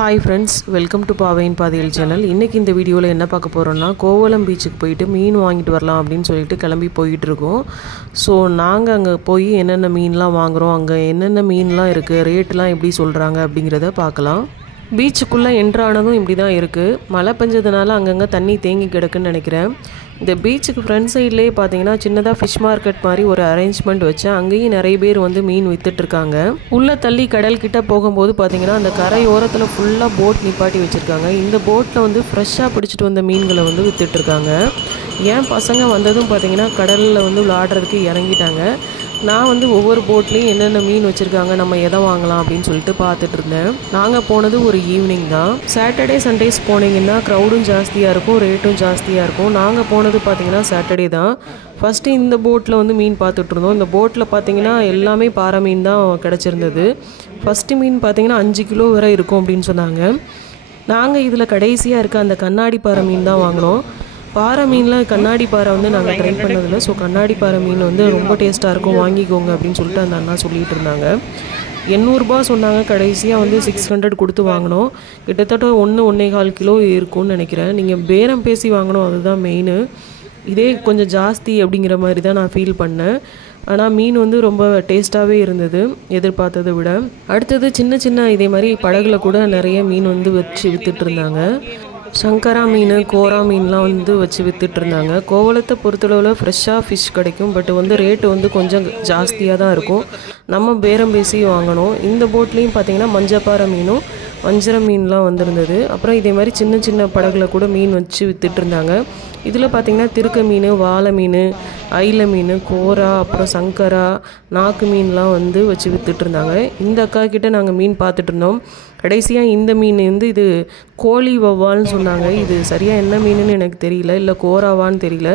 Hi friends, welcome to Paavain Paadiyal channel. இன்னைக்கு இந்த வீடியோல என்ன பார்க்க போறோம்னா கோவலம் பீச்சுக்கு போயிட்டு மீன் வாங்கிட்டு வரலாம் அப்படினு சொல்லிட்டு கிளம்பி போயிட்டு இருக்கோம். சோ நாங்க அங்க போய் என்னென்ன மீன்லாம் வாங்குறோம், அங்க என்னென்ன மீன்லாம் இருக்கு, ரேட்லாம் எப்படி சொல்றாங்க அப்படிங்கறத பார்க்கலாம். பீச்சுக்குள்ள என்ட்ரு ஆனதும் இப்படி தான் இருக்கு. மழை பெஞ்சதுனால அங்கங்க தண்ணி தேங்கி கிடக்குன்னு நினைக்கிறேன். இந்த பீச்சுக்கு ஃப்ரண்ட் சைட்லயே பாத்தீங்கன்னா சின்னதா ஃபிஷ் மார்க்கெட் மாதிரி ஒரு அரேஞ்ச்மெண்ட் வச்சு அங்கேயும் நிறைய பேர் வந்து மீன் வித்துட்டு இருக்காங்க. உள்ள தள்ளி கடல் கிட்ட போகும்போது பாத்தீங்கன்னா அந்த கரையோரத்துல ஃபுல்லா போட் நிப்பாட்டி வச்சிருக்காங்க. இந்த போட்ல வந்து ஃப்ரெஷ்ஷா பிடிச்சிட்டு வந்த மீன்களை வந்து வித்துட்டு இருக்காங்க. ஏன் பசங்க வந்ததும் பாத்தீங்கன்னா கடல்ல வந்து விளையாடுறதுக்கு இறங்கிட்டாங்க. நான் வந்து ஒவ்வொரு போட்லேயும் என்னென்ன மீன் வச்சுருக்காங்க, நம்ம எதை வாங்கலாம் அப்படின்னு சொல்லிட்டு பார்த்துட்டு இருந்தேன். நாங்கள் போனது ஒரு ஈவினிங் தான். சாட்டர்டே சண்டேஸ் போனீங்கன்னா க்ரௌடும் ஜாஸ்தியாக இருக்கும், ரேட்டும் ஜாஸ்தியாக இருக்கும். நாங்கள் போனது பார்த்தீங்கன்னா சாட்டர்டே தான். ஃபஸ்ட்டு இந்த போட்டில் வந்து மீன் பார்த்துட்டு இருந்தோம். இந்த போட்டில் பார்த்தீங்கன்னா எல்லாமே பாறை மீன் தான் கிடச்சிருந்தது. ஃபஸ்ட்டு மீன் பார்த்தீங்கன்னா 5 கிலோ வரை இருக்கும் அப்படின்னு சொன்னாங்க. நாங்கள் இதில் கடைசியாக இருக்க அந்த கண்ணாடி பாறை மீன் தான் வாங்கினோம். பாறை மீனில் கண்ணாடி பாறை வந்து நாங்கள் ட்ரை பண்ணதில்லை. ஸோ கண்ணாடி பாறை மீன் வந்து ரொம்ப டேஸ்ட்டாக இருக்கும், வாங்கிக்கோங்க அப்படின்னு சொல்லிட்டு அந்த அண்ணா சொல்லிகிட்டு இருந்தாங்க. 800 ரூபாய் சொன்னாங்க. கடைசியாக வந்து 600 கொடுத்து வாங்கினோம். கிட்டத்தட்ட 1-1.25 கிலோ இருக்கும்னு நினைக்கிறேன். நீங்கள் பேரம் பேசி வாங்கணும், அதுதான் மெயின். இதே கொஞ்சம் ஜாஸ்தி அப்படிங்கிற மாதிரி தான் நான் ஃபீல் பண்ணேன். ஆனால் மீன் வந்து ரொம்ப டேஸ்ட்டாகவே இருந்தது எதிர்பார்த்ததை விட. அடுத்தது சின்ன சின்ன இதே மாதிரி படகுல கூட நிறைய மீன் வந்து வச்சு வித்துட்டு இருந்தாங்க. சங்கரா மீன், கோரா மீன்லாம் வந்து வச்சு வித்துட்டு இருந்தாங்க. கோவலத்தை பொறுத்தளவில் ஃப்ரெஷ்ஷாக ஃபிஷ் கிடைக்கும். பட் வந்து ரேட்டு வந்து கொஞ்சம் ஜாஸ்தியாக தான் இருக்கும். நம்ம பேரம் பேசி வாங்கணும். இந்த போட்லேயும் பார்த்தீங்கன்னா மஞ்சப்பாறை மீனும் வஞ்சர மீன்லாம் வந்திருந்தது. அப்புறம் இதே மாதிரி சின்ன சின்ன படகுல கூட மீன் வச்சு வித்துட்டு இருந்தாங்க. இதில் பார்த்தீங்கன்னா திருக்க மீன், வாழை மீன், ஐல மீன், கோரா, அப்புறம் சங்கரா, நாக்கு மீன்லாம் வந்து வச்சு வித்துட்டு இருந்தாங்க. இந்த அக்கா கிட்ட நாங்கள் மீன் பார்த்துட்டு இருந்தோம். கடைசியாக இந்த மீன் வந்து இது கோழி வவ்வால்னு சொன்னாங்க. இது சரியாக என்ன மீனுன்னு எனக்கு தெரியல, இல்லை கோராவான்னு தெரியல.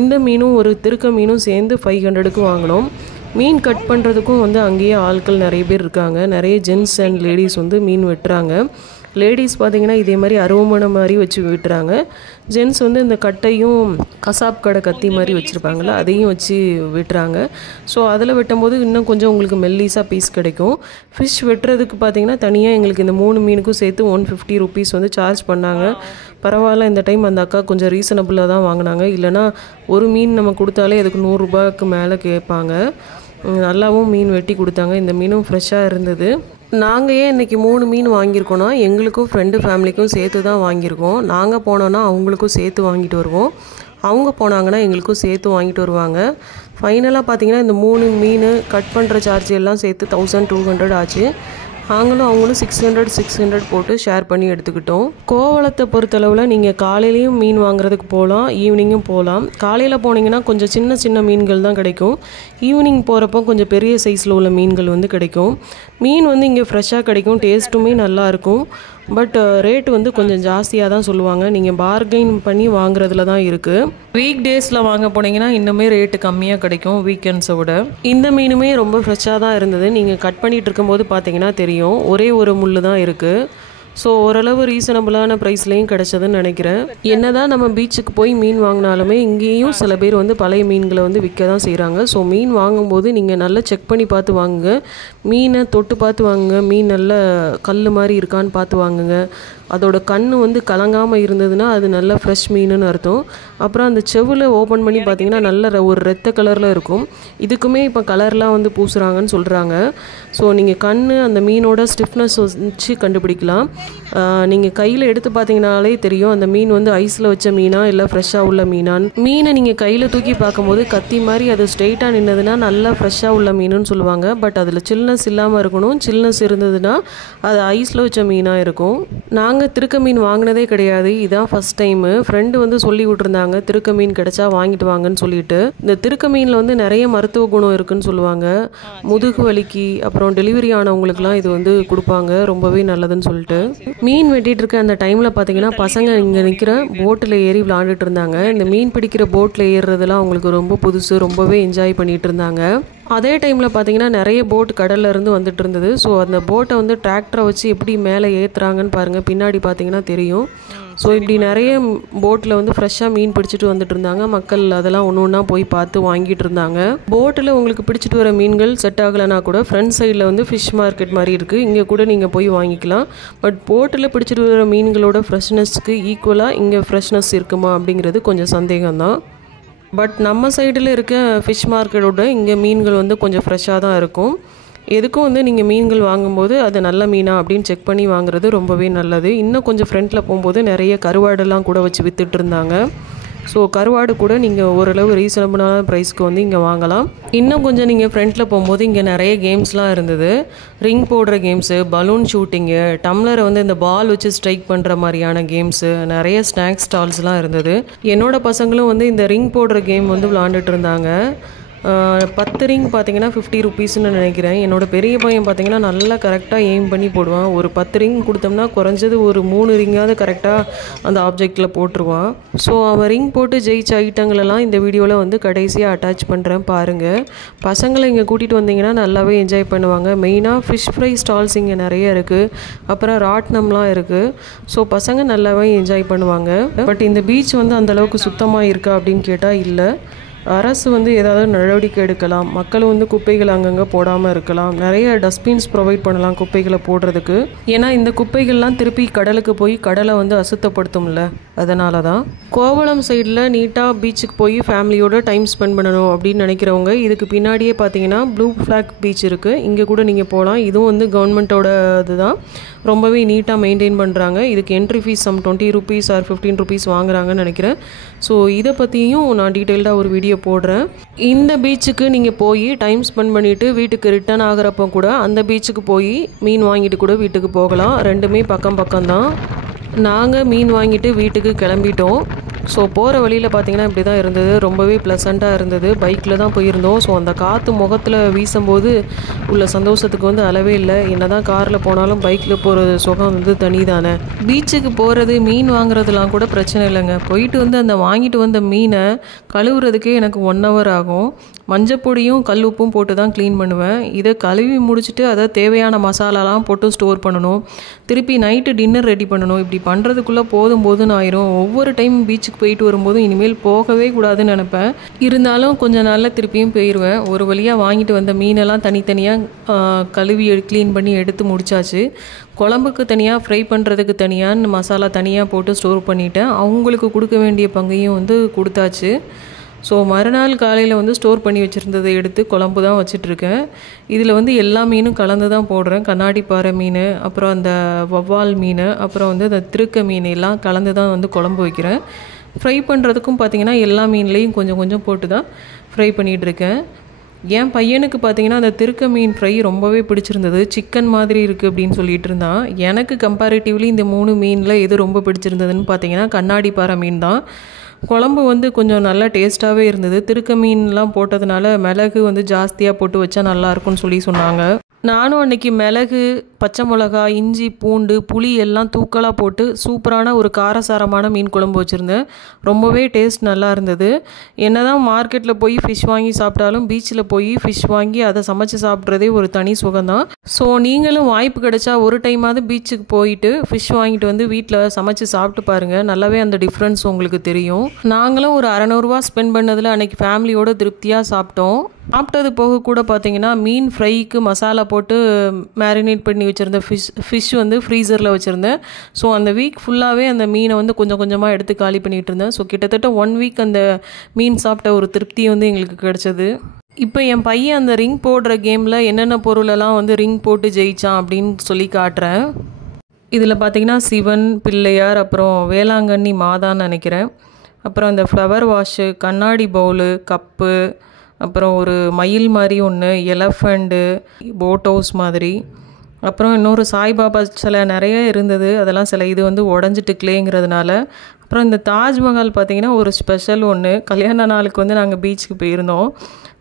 இந்த மீனும் ஒரு திருக்க மீனும் சேர்ந்து 500க்கு வாங்கினோம். மீன் கட் பண்ணுறதுக்கும் வந்து அங்கேயே ஆட்கள் நிறைய பேர் இருக்காங்க. நிறைய ஜென்ட்ஸ் அண்ட் லேடிஸ் வந்து மீன் வெட்டுறாங்க. லேடிஸ் பார்த்திங்கன்னா இதே மாதிரி அருவமனை மாதிரி வச்சு விட்டுறாங்க. ஜென்ட்ஸ் வந்து இந்த கட்டையும் கசாப் கடை கத்தி மாதிரி வச்சுருப்பாங்கள, அதையும் வச்சு விட்டுறாங்க. ஸோ அதில் வெட்டும்போது இன்னும் கொஞ்சம் உங்களுக்கு மெல்லீஸாக பீஸ் கிடைக்கும். ஃபிஷ் வெட்டுறதுக்கு பார்த்திங்கன்னா தனியாக எங்களுக்கு இந்த 3 மீனுக்கும் சேர்த்து 150 ருபீஸ் வந்து சார்ஜ் பண்ணாங்க. பரவாயில்ல, இந்த டைம் அந்த அக்கா கொஞ்சம் ரீசனபிளாக தான் வாங்கினாங்க. இல்லைனா ஒரு மீன் நம்ம கொடுத்தாலே அதுக்கு 100 ரூபாய்க்கு மேலே கேட்பாங்க. நல்லாவும் மீன் வெட்டி கொடுத்தாங்க. இந்த மீனும் ஃப்ரெஷ்ஷாக இருந்தது. நாங்கள் ஏன் இன்றைக்கி 3 மீன் வாங்கியிருக்கோன்னா எங்களுக்கும் ஃப்ரெண்டு ஃபேமிலிக்கும் சேர்த்து தான் வாங்கியிருக்கோம். நாங்கள் போனோன்னா அவங்களுக்கும் சேர்த்து வாங்கிட்டு வருவோம். அவங்க போனாங்கன்னா எங்களுக்கும் சேர்த்து வாங்கிட்டு வருவாங்க. ஃபைனலாக பார்த்திங்கன்னா இந்த 3 மீன் கட் பண்ணுற சார்ஜ் எல்லாம் சேர்த்து 1200 ஆச்சு. நாங்களும் அவங்களும் 600 போட்டு ஷேர் பண்ணி எடுத்துக்கிட்டோம். கோவலத்தை பொறுத்தளவில் நீங்கள் காலையிலையும் மீன் வாங்குறதுக்கு போகலாம், ஈவினிங்கும் போகலாம். காலையில் போனீங்கன்னா கொஞ்சம் சின்ன சின்ன மீன்கள் தான் கிடைக்கும். ஈவினிங் போகிறப்போ கொஞ்சம் பெரிய சைஸில் உள்ள மீன்கள் வந்து கிடைக்கும். மீன் வந்து இங்கே ஃப்ரெஷ்ஷாக கிடைக்கும், டேஸ்ட்டுமே நல்லாயிருக்கும். பட் ரேட் வந்து கொஞ்சம் ஜாஸ்தியாக தான் சொல்லுவாங்க. நீங்கள் பார்கெயின் பண்ணி வாங்குறதுல தான் இருக்குது. வீக் டேஸில் வாங்க போனீங்கன்னா இன்னுமே ரேட்டு கம்மியாக கிடைக்கும் வீக்கெண்ட்ஸை விட. இந்த மீனுமே ரொம்ப ஃப்ரெஷ்ஷாக தான் இருந்தது. நீங்கள் கட் பண்ணிகிட்டு இருக்கும்போது பார்த்தீங்கன்னா தெரியும், ஒரே ஒரு முள் தான் இருக்குது. ஸோ ஓரளவு ரீசனபிளான ப்ரைஸ்லேயும் கிடச்சதுன்னு நினைக்கிறேன். என்னதான் நம்ம பீச்சுக்கு போய் மீன் வாங்கினாலுமே இங்கேயும் சில பேர் வந்து பழைய மீன்களை வந்து விற்க தான் செய்கிறாங்க. ஸோ மீன் வாங்கும்போது நீங்கள் நல்லா செக் பண்ணி பார்த்து வாங்குங்க. மீனை தொட்டு பார்த்து வாங்குங்க. மீன் நல்ல கல் மாதிரி இருக்கான்னு பார்த்து வாங்குங்க. அதோட கண் வந்து கலங்காமல் இருந்ததுன்னா அது நல்ல ஃப்ரெஷ் மீனுன்னு அர்த்தம். அப்புறம் அந்த செவில் ஓப்பன் பண்ணி பார்த்தீங்கன்னா நல்ல ஒரு ரெத்த கலரில் இருக்கும். இதுக்குமே இப்போ கலர்லாம் வந்து பூசுகிறாங்கன்னு சொல்கிறாங்க. ஸோ நீங்கள் கண் அந்த மீனோட ஸ்டிஃப்னஸ் வச்சு கண்டுபிடிக்கலாம். நீங்கள் கையில் எடுத்து பார்த்தீங்கனாலே தெரியும் அந்த மீன் வந்து ஐஸில் வச்ச மீனா இல்லை ஃப்ரெஷ்ஷாக உள்ள மீனான்னு. மீனை நீங்கள் கையில் தூக்கி பார்க்கும்போது கத்தி மாதிரி அது ஸ்ட்ரெயிட்டாக நின்னதுன்னா நல்லா ஃப்ரெஷ்ஷாக உள்ள மீனுன்னு சொல்லுவாங்க. பட் அதில் சில்னஸ் இல்லாமல் இருக்கணும். சில்னஸ் இருந்ததுன்னா அது ஐஸில் வச்ச மீனாக இருக்கும். நாங்கள் திருக்க மீன் வாங்கினதே கிடையாது, இதான் ஃபஸ்ட் டைமு. ஃப்ரெண்டு வந்து சொல்லி விட்டுருந்தாங்க திருக்க மீன் கிடைச்சா வாங்கிட்டு வாங்கன்னு சொல்லிட்டு. இந்த திருக்க மீனில் வந்து நிறைய மருத்துவ குணம் இருக்குன்னு சொல்லுவாங்க. முதுகு வலிக்கு அப்புறம் டெலிவரி ஆனவங்களுக்குலாம் இது வந்து கொடுப்பாங்க, ரொம்பவே நல்லதுன்னு சொல்லிட்டு. மீன் வெட்டிட்டு இருக்க அந்த டைமில் பார்த்தீங்கன்னா பசங்க இங்கே நிற்கிற போட்டில் ஏறி விளாண்டுட்டு இருந்தாங்க. இந்த மீன் பிடிக்கிற போட்டில் ஏறுறதுலாம் அவங்களுக்கு ரொம்ப புதுசு, ரொம்பவே என்ஜாய் பண்ணிட்டு இருந்தாங்க. அதே டைமில் பார்த்தீங்கன்னா நிறைய போட் கடல்ல இருந்து வந்துட்டு இருந்தது. ஸோ அந்த போட்டை வந்து டிராக்டரை வச்சு எப்படி மேலே ஏற்றுறாங்கன்னு பாருங்கள், பின்னாடி பார்த்தீங்கன்னா தெரியும். ஸோ இப்படி நிறைய போட்டில் வந்து ஃப்ரெஷ்ஷாக மீன் பிடிச்சிட்டு வந்துட்டு இருந்தாங்க. மக்கள் அதெல்லாம் ஒன்று ஒன்றா போய் பார்த்து வாங்கிட்டு இருந்தாங்க. போட்டில் உங்களுக்கு பிடிச்சிட்டு வர மீன்கள் செட் ஆகலைன்னா கூட ஃப்ரண்ட் சைடில் வந்து ஃபிஷ் மார்க்கெட் மாதிரி இருக்குது, இங்கே கூட நீங்கள் போய் வாங்கிக்கலாம். பட் போட்டில் பிடிச்சிட்டு வர மீன்களோட ஃப்ரெஷ்னஸ்க்கு ஈக்குவலாக இங்கே ஃப்ரெஷ்னஸ் இருக்குமா அப்படிங்கிறது கொஞ்சம் சந்தேகம்தான். பட் நம்ம சைடில் இருக்க ஃபிஷ் மார்க்கெட்டோட இங்கே மீன்கள் வந்து கொஞ்சம் ஃப்ரெஷ்ஷாக தான் இருக்கும். எதுக்கும் வந்து நீங்கள் மீன்கள் வாங்கும்போது அது நல்ல மீனா அப்படின்னு செக் பண்ணி வாங்குறது ரொம்பவே நல்லது. இன்னும் கொஞ்சம் ஃப்ரண்ட்டில் போகும்போது நிறைய கருவாடெல்லாம் கூட வச்சு விற்றுட்டு இருந்தாங்க. ஸோ கருவாடு கூட நீங்கள் ஓரளவு ரீசனபிளான ப்ரைஸ்க்கு வந்து இங்கே வாங்கலாம். இன்னும் கொஞ்சம் நீங்கள் ஃப்ரண்ட்டில் போகும்போது இங்கே நிறைய கேம்ஸ்லாம் இருந்தது. ரிங் போடுற கேம்ஸு, பலூன் ஷூட்டிங்கு, டம்ளரை வந்து இந்த பால் வச்சு ஸ்ட்ரைக் பண்ணுற மாதிரியான கேம்ஸு, நிறைய ஸ்நாக்ஸ் ஸ்டால்ஸ்லாம் இருந்தது. என்னோடய பசங்களும் வந்து இந்த ரிங் போடுற கேம் வந்து விளாண்டுட்டு இருந்தாங்க. 10 ரிங் பார்த்தீங்கன்னா 50 ருபீஸ்ன்னு நினைக்கிறேன். என்னோடய பெரிய பையன் பார்த்தீங்கன்னா நல்லா கரெக்டாக எய்ம் பண்ணி போடுவான். ஒரு 10 ரிங் கொடுத்தோம்னா குறைஞ்சது ஒரு 3 ரிங்காவது கரெக்டாக அந்த ஆப்ஜெக்டில் போட்டுருவான். ஸோ அவன் ரிங் போட்டு ஜெயிச்ச ஐட்டங்களெல்லாம் இந்த வீடியோவில் வந்து கடைசியாக அட்டாச் பண்ணுறேன் பாருங்கள். பசங்களை இங்கே கூட்டிகிட்டு வந்தீங்கன்னா நல்லாவே என்ஜாய் பண்ணுவாங்க. மெயினாக ஃபிஷ் ஃப்ரை ஸ்டால்ஸ் இங்கே நிறைய இருக்குது, அப்புறம் ராட்னம்லாம் இருக்குது. ஸோ பசங்க நல்லாவே என்ஜாய் பண்ணுவாங்க. பட் இந்த பீச் வந்து அந்தளவுக்கு சுத்தமாக இருக்கா அப்படின்னு கேட்டால் இல்லை. அரசு வந்து ஏதாவது நடவடிக்கை எடுக்கலாம். மக்கள் வந்து குப்பைகள் அங்கங்கே போடாமல் இருக்கலாம். நிறைய டஸ்ட்பின்ஸ் ப்ரொவைட் பண்ணலாம் குப்பைகளை போடுறதுக்கு. ஏன்னா இந்த குப்பைகள்லாம் திருப்பி கடலுக்கு போய் கடலை வந்து அசுத்தப்படுத்தும்ல, அதனால தான். கோவளம் சைடில் நீட்டாக பீச்சுக்கு போய் ஃபேமிலியோட டைம் ஸ்பெண்ட் பண்ணணும் அப்படின்னு நினைக்கிறவங்க இதுக்கு பின்னாடியே பார்த்தீங்கன்னா ப்ளூ ஃப்ளாக் பீச் இருக்குது. இங்கே கூட நீங்கள் போகலாம். இதுவும் வந்து கவர்மெண்ட்டோட இதுதான். ரொம்பவே நீட்டாக மெயின்டைன் பண்ணுறாங்க. இதுக்கு entry fees some 20 rupees or 15 rupees வாங்குறாங்கன்னு நினைக்கிறேன். ஸோ இதை பற்றியும் நான் டீட்டெயில்டாக ஒரு வீடியோ போடுறேன். இந்த பீச்சுக்கு நீங்கள் போய் டைம் ஸ்பெண்ட் பண்ணிவிட்டு வீட்டுக்கு ரிட்டர்ன் ஆகிறப்போ கூட அந்த பீச்சுக்கு போய் மீன் வாங்கிட்டு கூட வீட்டுக்கு போகலாம். ரெண்டுமே பக்கம் பக்கம்தான். நாங்கள் மீன் வாங்கிட்டு வீட்டுக்கு கிளம்பிட்டோம். ஸோ போகிற வழியில் பார்த்திங்கன்னா இப்படி தான் இருந்தது. ரொம்பவே ப்ளசண்ட்டாக இருந்தது. பைக்கில் தான் போயிருந்தோம். ஸோ அந்த காற்று முகத்தில் வீசும்போது உள்ள சந்தோஷத்துக்கு வந்து அளவே இல்லை. என்ன தான் காரில் போனாலும் பைக்கில் போகிற சுகம் வந்து தனி தானே. பீச்சுக்கு போகிறது, மீன் வாங்குறதுலாம் கூட பிரச்சனை இல்லைங்க. போயிட்டு வந்து அந்த வாங்கிட்டு வந்த மீனை கழுவுறதுக்கே எனக்கு 1 hour ஆகும். மஞ்சப்பொடியும் கல் உப்பும் போட்டு தான் க்ளீன் பண்ணுவேன். இதை கழுவி முடிச்சுட்டு அதை தேவையான மசாலாலாம் போட்டு ஸ்டோர் பண்ணணும். திருப்பி நைட்டு டின்னர் ரெடி பண்ணணும். இப்படி பண்ணுறதுக்குள்ளே போதும்னு ஆயிரும். ஒவ்வொரு டைம் பீச்சுக்கு போயிட்டு வரும்போது இனிமேல் போகவே கூடாதுன்னு நினப்பேன். இருந்தாலும் கொஞ்சம் நாளில் திருப்பியும் போயிடுவேன். ஒரு வழியாக வாங்கிட்டு வந்த மீனெல்லாம் தனித்தனியாக கழுவி க்ளீன் பண்ணி எடுத்து முடிச்சாச்சு. குழம்புக்கு தனியாக, ஃப்ரை பண்ணுறதுக்கு தனியாக, மசாலா தனியாக போட்டு ஸ்டோர் பண்ணிவிட்டேன். அவங்களுக்கு கொடுக்க வேண்டிய பங்கையும் வந்து கொடுத்தாச்சு. ஸோ மறுநாள் காலையில் வந்து ஸ்டோர் பண்ணி வச்சுருந்ததை எடுத்து குழம்பு தான் வச்சிட்ருக்கேன். இதில் வந்து எல்லா மீனும் கலந்து தான் போடுறேன். கண்ணாடி பாறை மீன், அப்புறம் அந்த வவ்வால் மீன், அப்புறம் வந்து அந்த திருக்க மீன் எல்லாம் கலந்து தான் வந்து குழம்பு வைக்கிறேன். ஃப்ரை பண்ணுறதுக்கும் பார்த்திங்கன்னா எல்லா மீன்லேயும் கொஞ்சம் கொஞ்சம் போட்டு தான் ஃப்ரை பண்ணிகிட்ருக்கேன். என் பையனுக்கு பார்த்திங்கன்னா அந்த திருக்க மீன் ஃப்ரை ரொம்பவே பிடிச்சிருந்தது. சிக்கன் மாதிரி இருக்குது அப்படின்னு சொல்லிட்டு இருந்தான். எனக்கு கம்பேரிட்டிவ்லி இந்த 3 மீனில் எது ரொம்ப பிடிச்சிருந்ததுன்னு பார்த்திங்கன்னா கண்ணாடி பாறை மீன் தான். குழம்பு வந்து கொஞ்சம் நல்லா டேஸ்ட்டாகவே இருந்தது. திருக்க மீன்லாம் போட்டதுனால மிளகு வந்து ஜாஸ்தியாக போட்டு வச்சா நல்லாயிருக்கும்னு சொன்னாங்க. நானும் அன்றைக்கி மிளகு, பச்சை மிளகா, இஞ்சி, பூண்டு, புளி எல்லாம் தூக்கலாக போட்டு சூப்பரான ஒரு காரசாரமான மீன் குழம்பு வச்சுருந்தேன். ரொம்பவே டேஸ்ட் நல்லா இருந்தது. என்ன தான் மார்க்கெட்டில் போய் ஃபிஷ் வாங்கி சாப்பிட்டாலும் பீச்சில் போய் ஃபிஷ் வாங்கி அதை சமைச்சு சாப்பிட்றதே ஒரு தனி சுகம்தான். ஸோ நீங்களும் வாய்ப்பு கிடைச்சா ஒரு டைமாவது பீச்சுக்கு போயிட்டு ஃபிஷ் வாங்கிட்டு வந்து வீட்டில் சமைச்சு சாப்பிட்டு பாருங்கள். நல்லாவே அந்த டிஃப்ரென்ஸ் உங்களுக்கு தெரியும். நாங்களும் ஒரு 600 ரூபா ஸ்பெண்ட் பண்ணதில் அன்றைக்கி ஃபேமிலியோட திருப்தியாக சாப்பிட்டோம். சாப்பிட்டது போக கூட பார்த்தீங்கன்னா மீன் ஃப்ரைக்கு மசாலா போட்டு மேரினேட் பண்ணி வச்சுருந்த ஃபிஷ் வந்து ஃப்ரீசரில் வச்சுருந்தேன். ஸோ அந்த வீக் ஃபுல்லாகவே அந்த மீனை வந்து கொஞ்சம் கொஞ்சமாக எடுத்து காலி பண்ணிகிட்டு இருந்தேன். ஸோ கிட்டத்தட்ட 1 வீக் அந்த மீன் சாப்பிட்ட ஒரு திருப்தி வந்து எங்களுக்கு கிடச்சிது. இப்போ என் பையன் அந்த ரிங் போடுற கேமில் என்னென்ன பொருளெல்லாம் வந்து ரிங் போட்டு ஜெயிச்சான் அப்படின்னு சொல்லி காட்டுறேன். இதில் பார்த்திங்கன்னா சிவன், பிள்ளையார், அப்புறம் வேளாங்கண்ணி மாதான்னு நினைக்கிறேன். அப்புறம் அந்த ஃப்ளவர் வாஷு, கண்ணாடி பவுலு, கப்பு, அப்புறம் ஒரு மயில் மாதிரி ஒன்று, எலஃபண்ட்டு, போட் ஹவுஸ் மாதிரி, அப்புறம் இன்னொரு சாய்பாபா சிலை நிறைய இருந்தது. அதெல்லாம் சில இது வந்து உடஞ்சிட்டு கிளேங்கிறதுனால. அப்புறம் இந்த தாஜ்மஹால் பார்த்திங்கன்னா ஒரு ஸ்பெஷல் ஒன்று. கல்யாண நாளுக்கு வந்து நாங்கள் பீச்சுக்கு போயிருந்தோம்.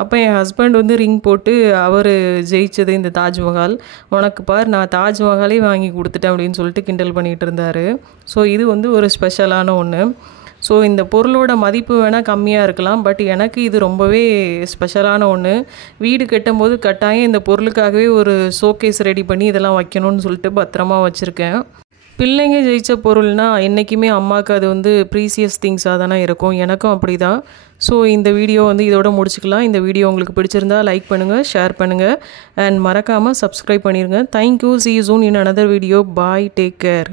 அப்போ என் ஹஸ்பண்ட் வந்து ரிங் போட்டு அவர் ஜெயிச்சது இந்த தாஜ்மஹால். உனக்கு பார், நான் தாஜ்மஹாலே வாங்கி கொடுத்துட்டேன் அப்படின்னு சொல்லிட்டு கிண்டல் பண்ணிகிட்டு இருந்தார். ஸோ இது வந்து ஒரு ஸ்பெஷலான ஒன்று. ஸோ இந்த பொருளோட மதிப்பு வேணால் கம்மியாக இருக்கலாம், பட் எனக்கு இது ரொம்பவே ஸ்பெஷலான ஒன்று. வீடு கட்டும்போது கட்டாயம் இந்த பொருளுக்காகவே ஒரு ஷோகேஸ் ரெடி பண்ணி இதெல்லாம் வைக்கணும்னு சொல்லிட்டு பத்திரமா வச்சுருக்கேன். பிள்ளைங்க ஜெயித்த பொருள்னா என்றைக்குமே அம்மாவுக்கு அது வந்து ப்ரீசியஸ் திங்ஸாக தானே இருக்கும். எனக்கும் அப்படி தான். ஸோ இந்த வீடியோ வந்து இதோட முடிச்சுக்கலாம். இந்த வீடியோ உங்களுக்கு பிடிச்சிருந்தா லைக் பண்ணுங்கள், ஷேர் பண்ணுங்கள் அண்ட் மறக்காமல் சப்ஸ்கிரைப் பண்ணிடுங்க. Thank you. See you soon in another video. Bye. Take care.